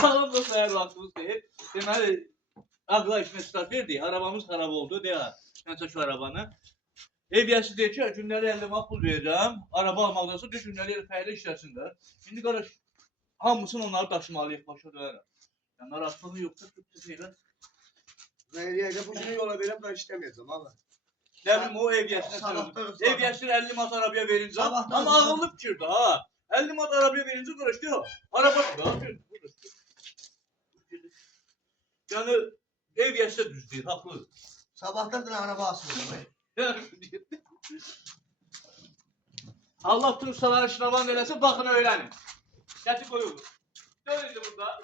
Sağlam da sayar vaxtımız deyil. Deməli, ağla işinə start verdik. Arabamız xarab oldu, deyə. Sən çək şu arabanı. Ev yaşı deyir ki, günləri 50 manat pul verirəm. Araba almaqdansa düz günləri fəhlə işləsin də. İndi qardaş, hamısını onları daşımalıyıq, başa dönərəm. Yəni, narahatlığı yoxdur, tutsa elə. Zəyriyyə bu günü yola verəm da işləməyəcəm abi. Ne bileyim o ev yaşına ev yaşına 50 manat arabaya verince ama ağıllı fikirdi ha. 50 manat arabaya verince karış diyor. Araba yani ev yaşta düz değil, haklı. Sabahtan da araba asıldı. Allah tüm ustaları şınavan eləsin, bakın öğrenin. Gətir koyun. Dön indi burada.